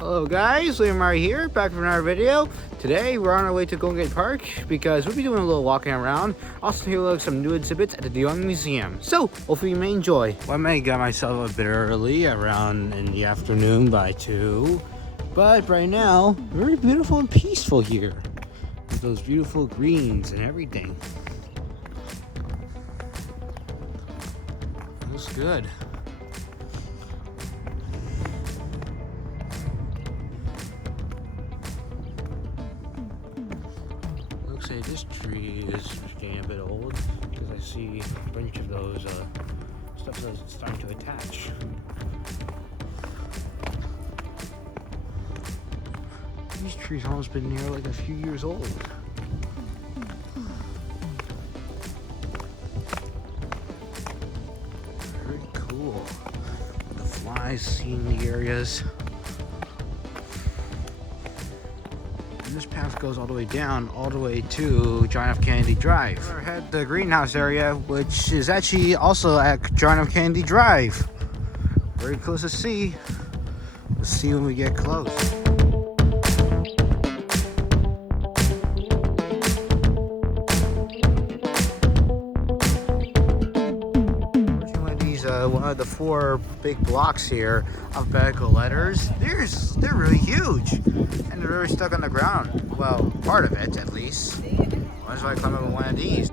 Hello guys, Tamara here, back for another video. Today we're on our way to Golden Gate Park because we'll be doing a little walking around. Also take a look at some new exhibits at the De Young Museum. So hopefully you may enjoy. Well, I may have got myself a bit early, around in the afternoon by 2. But right now, very beautiful and peaceful here. With those beautiful greens and everything. Looks good. Say this tree is getting a bit old because I see a bunch of those stuff that's starting to attach. These trees almost been near like a few years old. Very cool. The flies seeing the areas. And this path goes all the way down, all the way to John F. Kennedy Drive. We're at the greenhouse area, which is actually also at John F. Kennedy Drive. Very close to see. We'll see when we get close. One of the 4 big blocks here, alphabetical letters. They're really huge, and they're really stuck on the ground. Well, part of it at least. Why don't I climb up on one of these?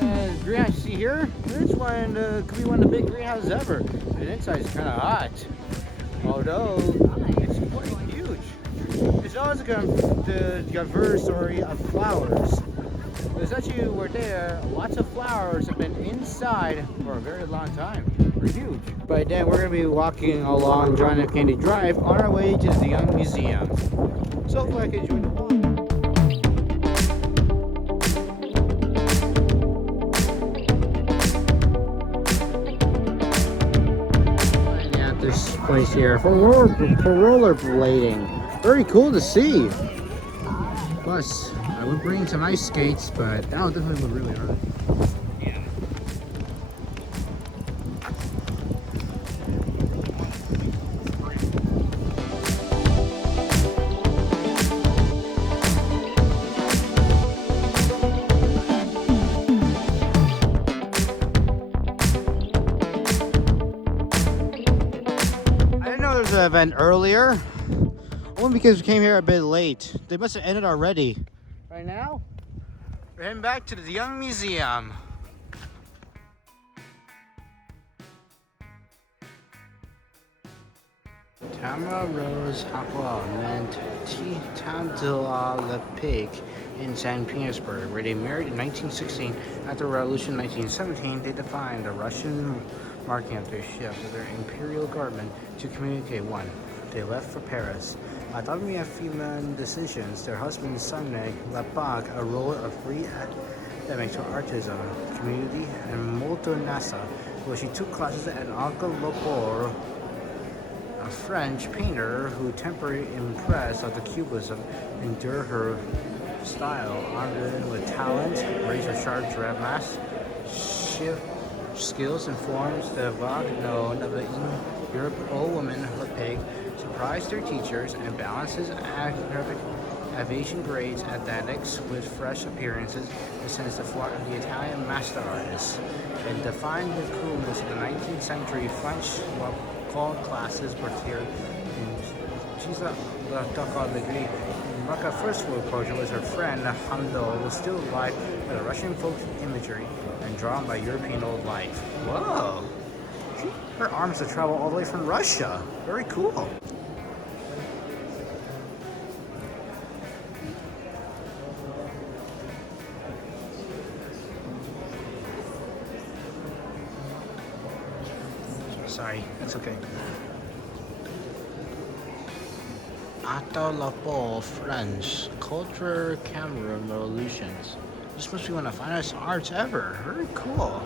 The greenhouse you see here, this one could be one of the big greenhouses ever. The inside is kind of hot, although it's quite huge. It's always the diverse story of flowers. Because actually we're there, lots of flowers have been inside for a very long time. They're huge. But then we're going to be walking along John F. Kennedy Drive on our way to the De Young Museum. So hopefully I can join the walk. And at this place here for rollerblading. Very cool to see. Plus, I would bring some ice skates, but that would definitely look really hard. Yeah. I didn't know there was an event earlier. Only because we came here a bit late. They must have ended already. Right now, we're heading back to the De Young Museum. Tamara Rose Aqua meant lempicka in St. Petersburg, where they married in 1916. After the Revolution in 1917, they defined the Russian marking of their ship with their imperial garment to communicate one. They left for Paris. Autonomy of female decisions, their husband Sunday Lapak, a role of free academic to artisan, community, and Molto-Nasa, where she took classes at Uncle Lopor, a French painter who temporarily impressed of the Cubism, endured her style, honored with talent, razor sharp giraffe mask, shift skills and forms the vague known of the Europe old woman pig, surprised their teachers, and balances perfect aviation grades athletics with fresh appearances and sends the flock of the Italian master artists. And defined the coolness of the 19th century French called classes were here. She's a Dr. degree. Maka first approach was her friend Hamdo was still alive with a Russian folk imagery and drawn by European old life. Whoa! Her arms have traveled all the way from Russia. Very cool. Sorry, it's okay. Atolapo French Culture Cameroon Revolutions. This must be one of the finest arts ever. Very cool.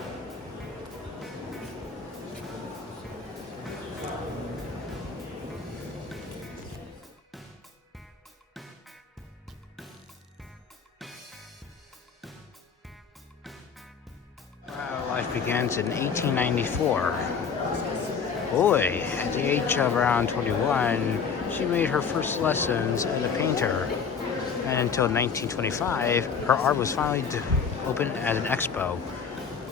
Life begins in 1894. Boy, at the age of around 21, she made her first lessons as a painter. And until 1925, her art was finally opened at an expo.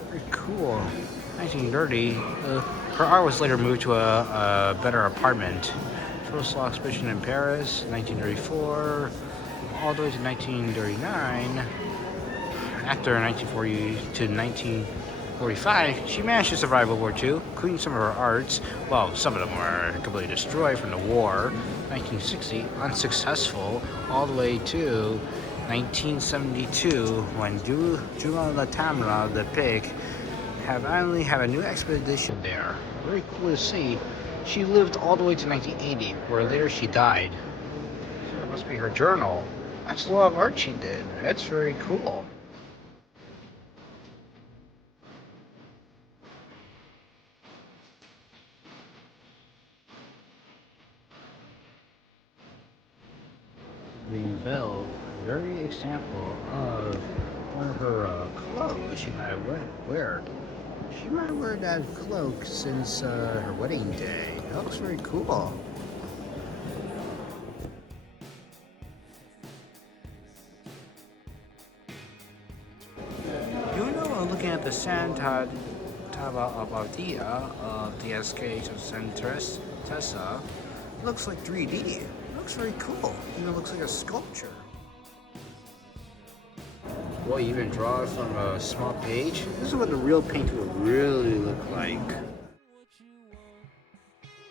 Very cool. 1930, her art was later moved to a better apartment. First saw exhibition in Paris, 1934, all the way to 1939. After 1940 to 1945, she managed to survive World War II, including some of her arts. Well, some of them were completely destroyed from the war. 1960, unsuccessful, all the way to 1972, when Tamara, the pig, finally have a new expedition there. Very cool to see. She lived all the way to 1980, where later she died. So it must be her journal. That's a lot of art she did. That's very cool. The bell, very example of one of her clothes she might wear. She might wear that cloak since her wedding day. That looks very cool. You know, looking at the Santa Tava of Pavia of the SK of Tessa, it looks like 3D. It looks very cool. Even looks like a sculpture. Well, you even draw it from a small page. This is what the real painting would really look like.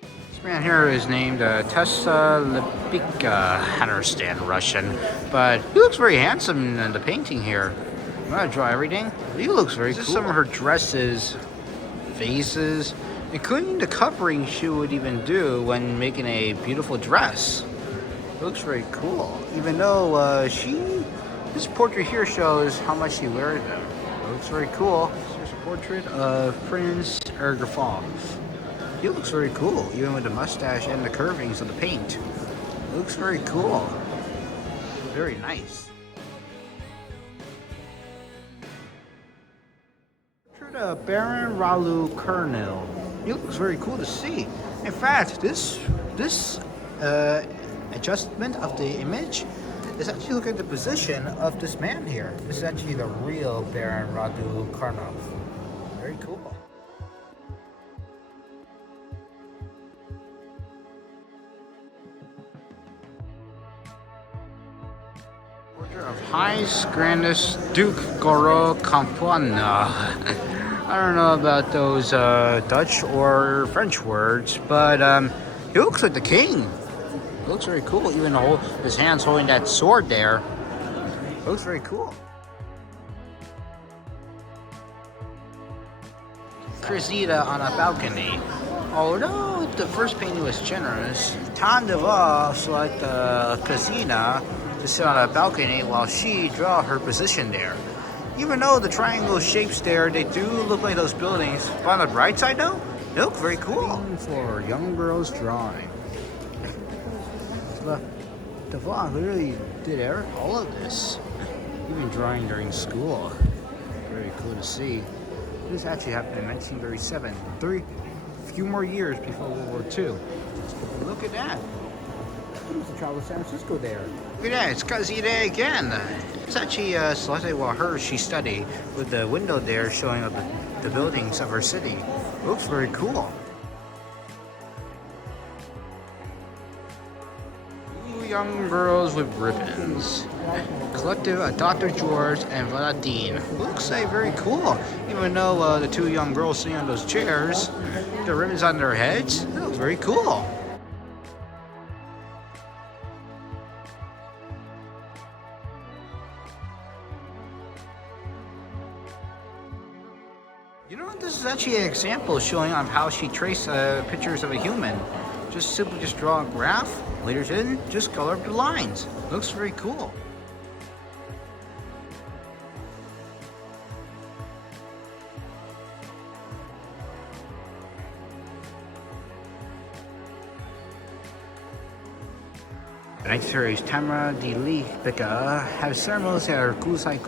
This man here is named Tessa lempicka. I don't understand Russian, but he looks very handsome in the painting here. I'm gonna draw everything. He looks very cool. Some of her dresses, vases, including the covering she would even do when making a beautiful dress. It looks very cool. Even though this portrait here shows how much she wears them. It looks very cool. Here's a portrait of Prince Ergafov. He looks very cool, even with the mustache and the curvings of the paint. It looks very cool. Very nice. Portrait of Baron Raoul Colonel. He looks very cool to see. In fact, this adjustment of the image is actually looking at the position of this man here. This is actually the real Baron Raoul Colonel. Very cool. Portrait of His Grandest Duke Goro Campana. I don't know about those Dutch or French words, but he looks like the king. It looks very cool. Even his hands holding that sword there. It looks very cool. Cressida on a balcony. Although the first painting was generous, Tandava selected Cressida to sit on a balcony while she drew her position there. Even though the triangle shapes there, they do look like those buildings. But on the bright side though, they look very cool. For young girls drawing. The vlog really did all of this. Even drawing during school. Very cool to see. This actually happened in 1937. Few more years before World War II. Look at that. I used to travel to San Francisco there. Look at that, it's Cressida again. It's actually selected while she studied, with the window there showing up the buildings of her city. It looks very cool. Young girls with ribbons. Collective of Dr. George and Valentin. Looks like very cool. Even though the two young girls sitting on those chairs, the ribbons on their heads, it looks very cool. You know, this is actually an example showing on how she traced pictures of a human. Simply draw a graph, later then just color up the lines. Looks very cool. The 19th series, Tamara de lempicka have ceremonies that are Kusai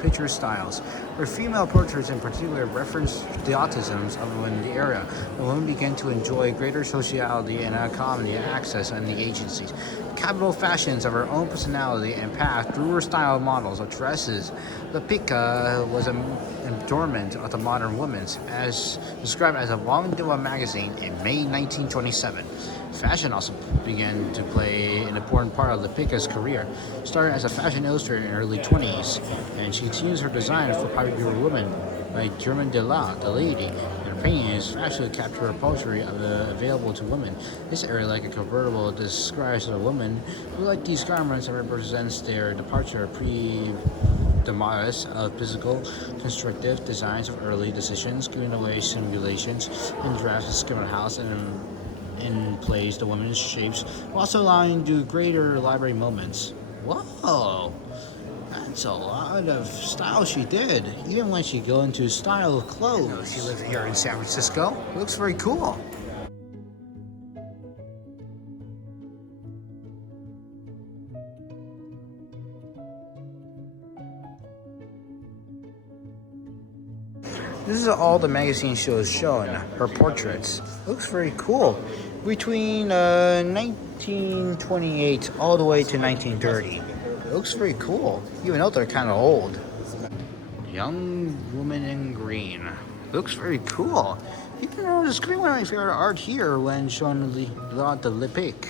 picture styles. Her female portraits in particular reference the autisms of women in the era. The women began to enjoy greater sociality and economy access in the agencies. Capital fashions of her own personality and path through her style models of dresses. Lempicka was an adornment of the modern woman, as described as a Volume magazine in May 1927. Fashion also began to play an important part of Lempicka's career. Started as a fashion illustrator in her early 20s, and she continues her design for popular women like German de la, the lady, and her paintings actually capture a poetry available to women. This area, like a convertible, describes a woman who, like these garments, represents their departure demise of physical, constructive designs of early decisions, giving away simulations and drafts given house and in plays the women's shapes, while also allowing to greater library moments. Whoa! That's a lot of style she did, even when she go into style of clothes. She lives here in San Francisco. It looks very cool. This is all the magazine shows showing her portraits. Looks very cool. Between 1928 all the way to 1930. It looks very cool, even though they're kind of old. Young woman in green. Looks very cool. Even though this green one, my favorite art here when showing the lempicka.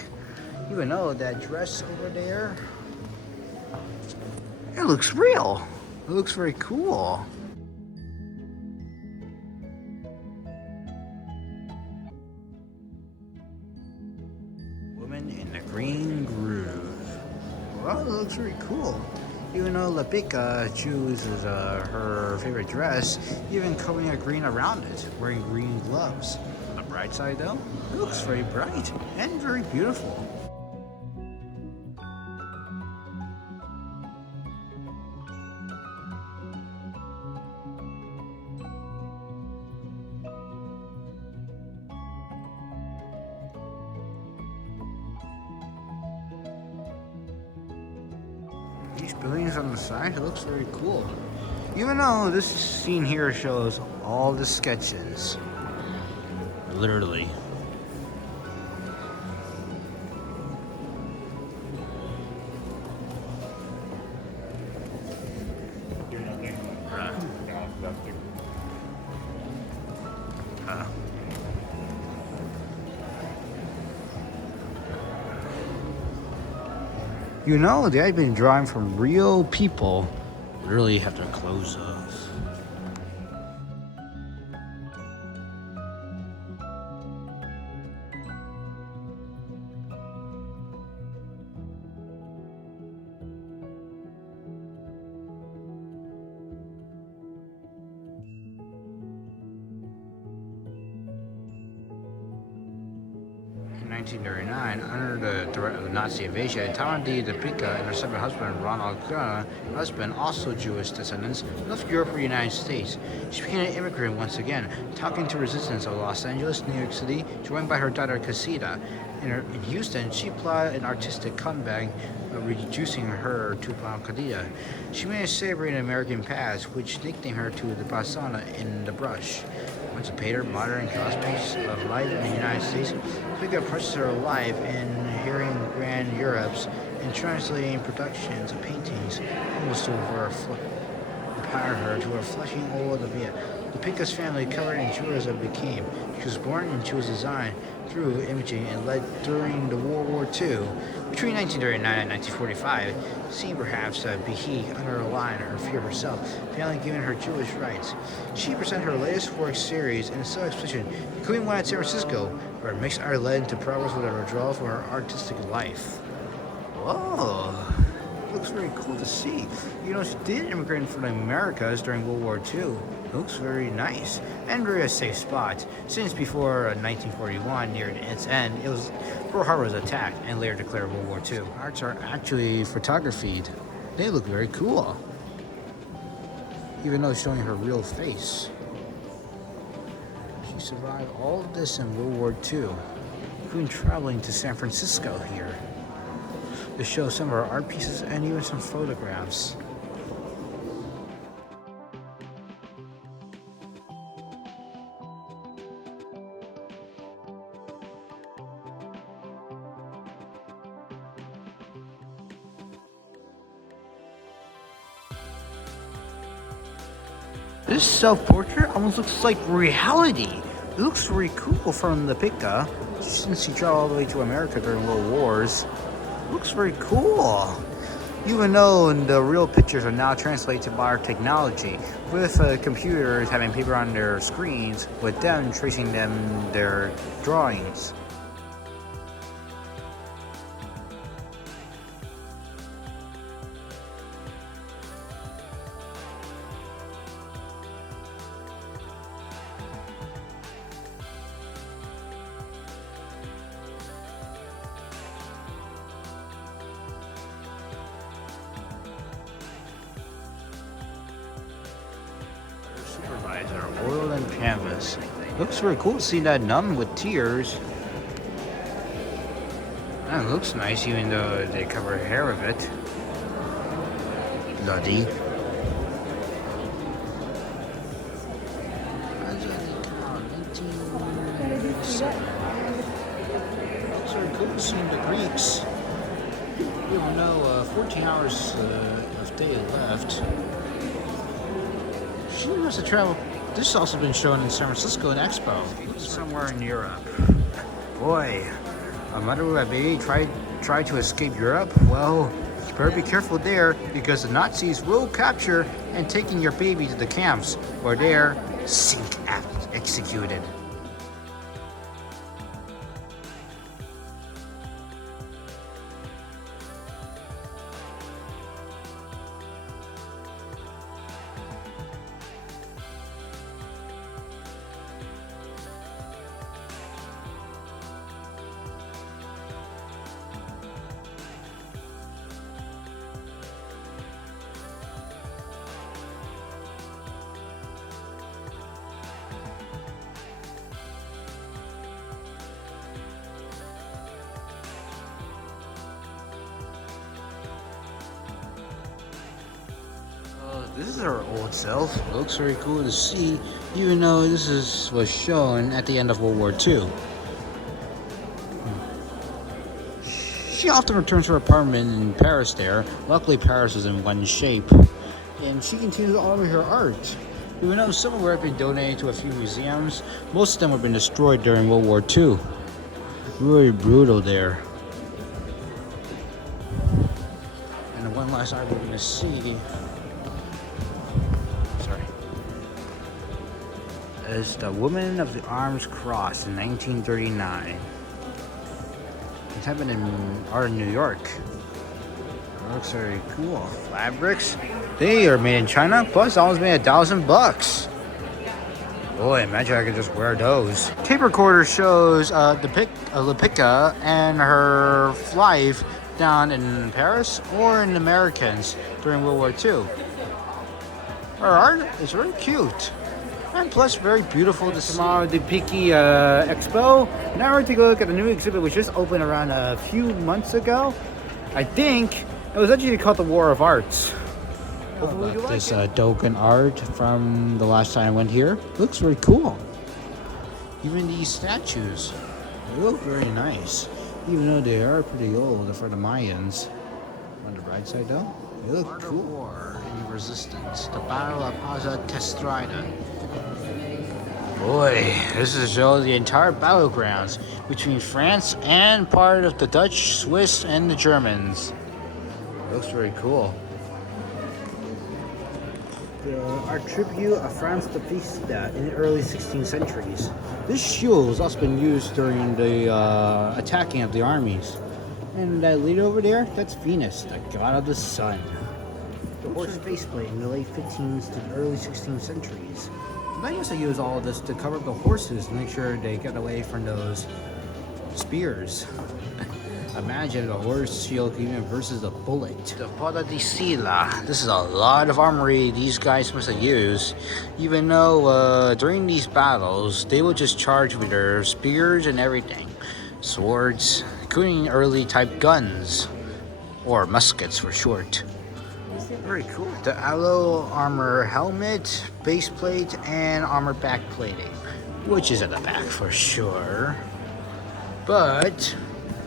Even though that dress over there, it looks real. It looks very cool. Woman in the green groove. Well, it looks really cool. Even though lempicka chooses her favorite dress, even covering a green around it, wearing green gloves. On the bright side though, it looks very bright and very beautiful. These buildings on the side, it looks very cool. Even though this scene here shows all the sketches. Literally. You know, they've been drawing from real people. Literally have their clothes off. In 1939, under the threat of Nazi invasion, Tamara lempicka and her second husband, Ronald her husband, also Jewish descendants, left Europe for the United States. She became an immigrant once again, talking to resistance of Los Angeles, New York City, joined by her daughter Casita. In Houston, she plotted an artistic comeback, reducing her to Cadita. She made a savory American past, which nicknamed her to the persona in the brush. Once a painter, modern cosmetics of life in the United States, Pavia purchased her life in hearing Grand Europe's and translating productions of paintings almost inspired her to her flushing old Pavia. Lempicka's family covered in Judaism became. She was born in Jewish design through imaging and led during the World War II. Between 1939 and 1945, seeing perhaps Behe underline her fear herself, finally giving her Jewish rights. She presented her latest work series in a solo exhibition, including one at San Francisco, where mixed art led into progress with a withdrawal from her artistic life. Whoa! Looks very cool to see. You know, she did immigrate from the Americas during World War II. Looks very nice and very a safe spot. Since before 1941, near its end, Pearl Harbor was attacked and later declared World War II. Arts are actually photographied. They look very cool, even though showing her real face. She survived all of this in World War II, including traveling to San Francisco here to show some of her art pieces and even some photographs. This self-portrait almost looks like reality. It looks really cool from the lempicka. Since he traveled all the way to America during World Wars. It looks very cool. Even though the real pictures are now translated by our technology, with computers having paper on their screens, with them tracing them their drawings. Supervisor, oil and canvas. Looks very cool to see that nun with tears. That looks nice even though they cover her hair with it. Bloody. Looks very cool seeing the Greeks. Even though 14 hours of day left. She must have traveled. This has also been shown in San Francisco in Expo. Somewhere in Europe. Boy, a mother with a baby tried to escape Europe? Well, you better be careful there because the Nazis will capture and taking your baby to the camps where they're executed. This is our old self. It looks very cool to see, even though was shown at the end of World War II. She often returns to her apartment in Paris there. Luckily, Paris is in one shape. And she continues to honor her art. Even though some of her have been donated to a few museums, most of them have been destroyed during World War II. Really brutal there. And the one last art we're going to see is the Woman of the Arms Cross in 1939. It's happened in art in New York. It looks very cool. Fabrics, they are made in China, plus almost made $1,000. Boy, imagine I could just wear those. Tape recorder shows lempicka and her life down in Paris or in the Americans during World War II. Her art is very cute. And plus, very beautiful to see. Tamara the Expo. Now we're taking a look at the new exhibit which just opened around a few months ago. I think it was actually called the War of Arts. Hopefully you like this Dogen art from the last time I went here. Looks very cool. Even these statues, they look very nice. Even though they are pretty old for the Mayans. On the right side though, they look cool. War and resistance. The Battle of Aza Testrida. Boy, this is shows the entire battlegrounds between France and part of the Dutch, Swiss, and the Germans. It looks very cool. Our tribute of France de Pista in the early 16th centuries. This shield has also been used during the attacking of the armies. And that leader over there, that's Venus, the god of the sun. The horse faceplate in the late 15th to the early 16th centuries. They used to use all of this to cover up the horses to make sure they get away from those spears. Imagine the horse shield even versus the bullet. The Pada di Sila. This is a lot of armory these guys must have used. Even though during these battles, they would just charge with their spears and everything. Swords, including early type guns. Or muskets for short. Very cool. The Aloe armor helmet, base plate, and armor back plating, which is at the back for sure. But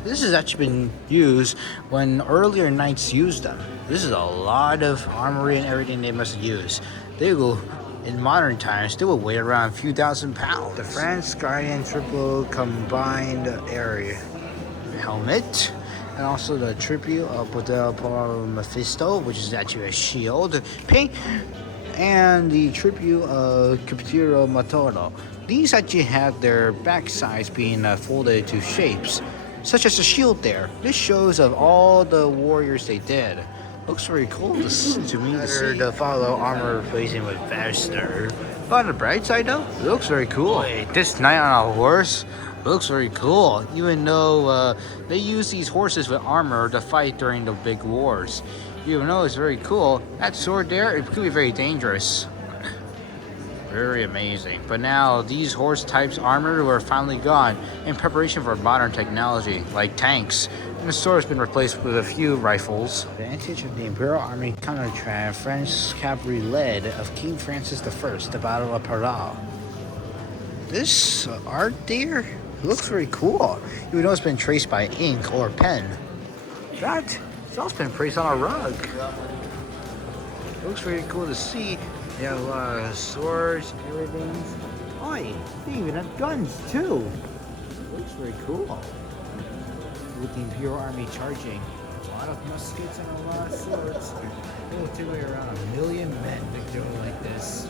this has actually been used when earlier knights used them. This is a lot of armory and everything they must use. They will in modern times, they would weigh around a few thousand pounds. The France Guardian Triple Combined Area Helmet, and also the Triple Potel Mephisto, which is actually a shield paint, and the Triple Capitero Matoro. These actually have their back sides being folded to shapes, such as a shield there. This shows of all the warriors they did. Looks very cool to me to see. The follow armor replacing with faster. But on the bright side though, it looks very cool. Wait, this knight on a horse looks very cool. Even though they use these horses with armor to fight during the big wars. Even though it's very cool, that sword there, it could be very dangerous. Very amazing. But now these horse types armor were finally gone in preparation for modern technology like tanks. And the sword has been replaced with a few rifles. The advantage of the Imperial Army counter-attack French cavalry led of King Francis I, the Battle of Pavia. This art there looks very cool. Even though it's been traced by ink or pen. That it's also been traced on a rug. It looks very cool to see. They have a lot of swords, everything. Oh, they even have guns too. Looks very cool. With the Imperial Army charging a lot of muskets and a lot of swords. It will take away around 1 million men to go like this.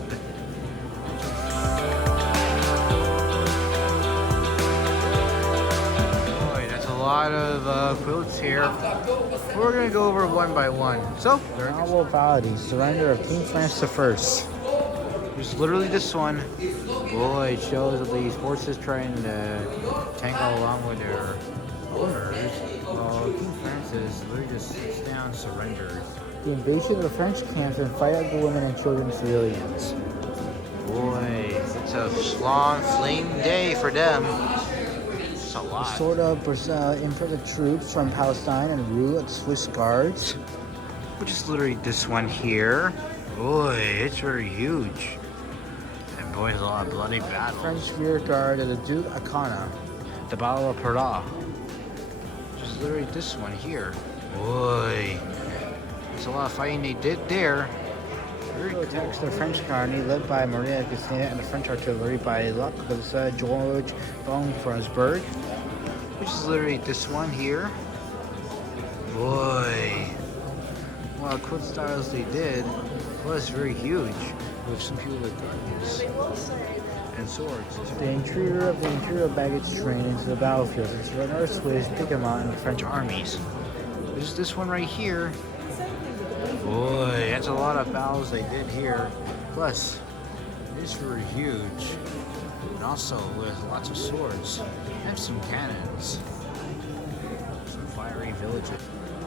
Boy, that's a lot of quotes here. We're gonna go over one by one. So, the honorable bounty, surrender of King Francis I. There's literally this one. Boy, it shows these horses trying to tangle along with their owners. Well, King Francis literally just sits down, surrenders. The invasion of the French camps and fight out the women and children civilians. Boy, it's a long flame day for them. It's a lot. The sort of imported troops from Palestine and rule at the Swiss Guards, which is literally this one here. Boy, it's very huge. And boy, there's a lot of bloody battles. French rear guard of the Duke Akana, the Battle of Pavia, which is literally this one here. Boy, there's a lot of fighting they did there. Very attacks the French army led by Maria Cristina and the French artillery by Luc George von Frasburg, which is literally this one here. Boy, what quick styles they did was very huge, with some people with guns and swords. The intruder of the Imperial baggage train into the battlefield and surrender of Swiss, Piedmont, and the French armies. There's this one right here. Boy, that's a lot of battles they did here. Plus, these were huge. And also with lots of swords and some cannons. Some fiery villages.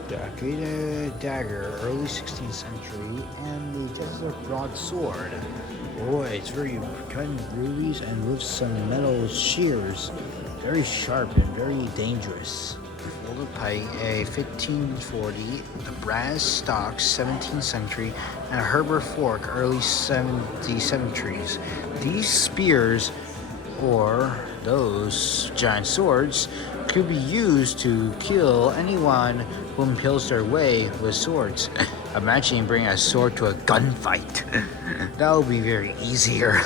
The Akita dagger, early 16th century, and the Desert broadsword. Boy, it's very cut in rubies and with some metal shears. Very sharp and very dangerous. The pike, a 1540, the brass stocks, 17th century, and a Herbert fork, early 17th. These spears, or those giant swords, could be used to kill anyone who impels their way with swords. Imagine bringing a sword to a gunfight. That would be very easier.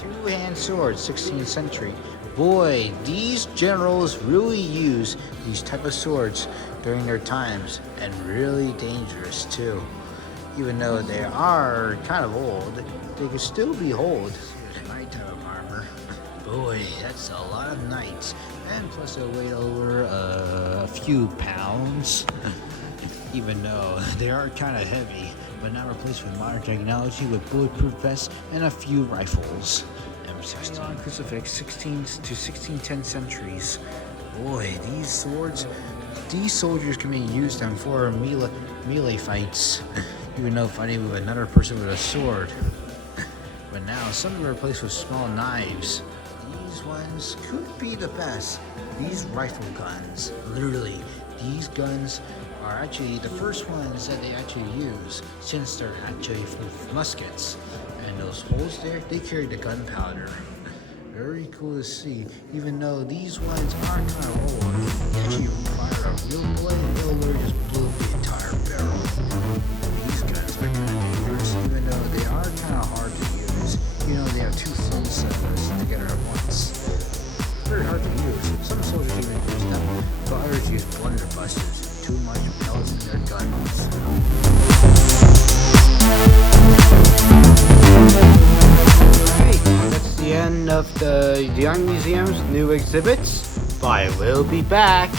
Two-hand swords, 16th century. Boy, these generals really use these type of swords during their times, and really dangerous too. Even though they are kind of old, they can still be old. Here's nighttime armor. Boy, that's a lot of knights, and plus they weigh over a few pounds. Even though they are kind of heavy, but not replaced with modern technology with bulletproof vests and a few rifles. M16 crucifix, 16th to 1610 centuries. Boy, these swords, these soldiers can be used them for melee fights, even though fighting with another person with a sword. But now some are replaced with small knives. These ones could be the best. These rifle guns, literally, these guns are actually the first ones that they actually use, since they're actually from muskets. And those holes there, they carry the gunpowder. Very cool to see, even though these ones are kind of old. They actually require a real blade. They'll literally just blow the entire barrel. These guns are kind of dangerous, even though they are kind of hard to use. You know, they have two phone servers together at once. Very hard to use. Some soldiers even use them, but others use blunderbusters. Too much pellets in their guns. Alright, that's the end of the Young Museum's new exhibits. But I will be back.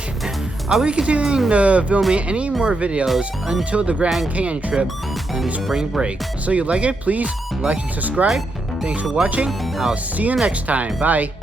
I'll be continuing filming any more videos until the Grand Canyon trip and spring break. So you like it, please like and subscribe. Thanks for watching. I'll see you next time. Bye.